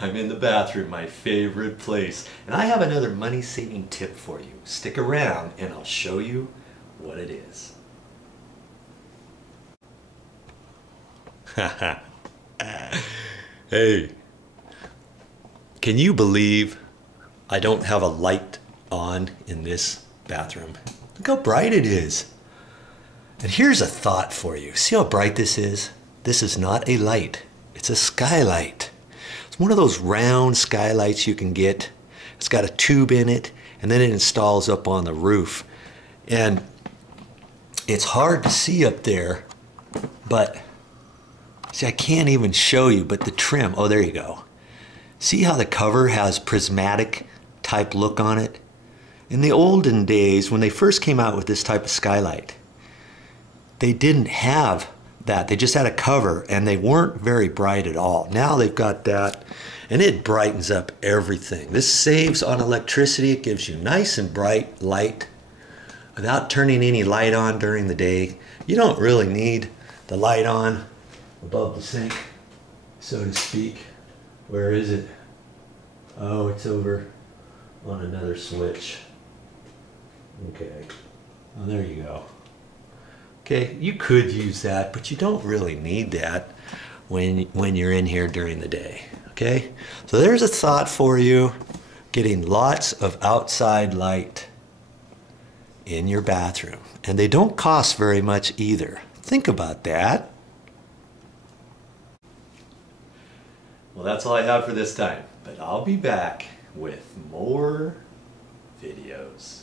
I'm in the bathroom, my favorite place. And I have another money-saving tip for you. Stick around and I'll show you what it is. Hey, can you believe I don't have a light on in this bathroom? Look how bright it is. And here's a thought for you. See how bright this is? This is not a light. It's a skylight. It's one of those round skylights you can get. It's got a tube in it, and then it installs up on the roof. And it's hard to see up there, but see, I can't even show you, but the trim, oh, there you go. See how the cover has prismatic type look on it? In the olden days, when they first came out with this type of skylight, they didn't have that. They just had a cover and they weren't very bright at all. Now they've got that and it brightens up everything. This saves on electricity. It gives you nice and bright light without turning any light on during the day. You don't really need the light on above the sink, so to speak. Where is it? Oh, it's over on another switch. Okay, oh, there you go. Okay, you could use that, but you don't really need that when you're in here during the day. Okay, so there's a thought for you, getting lots of outside light in your bathroom. And they don't cost very much either. Think about that. Well, that's all I have for this time, but I'll be back with more videos.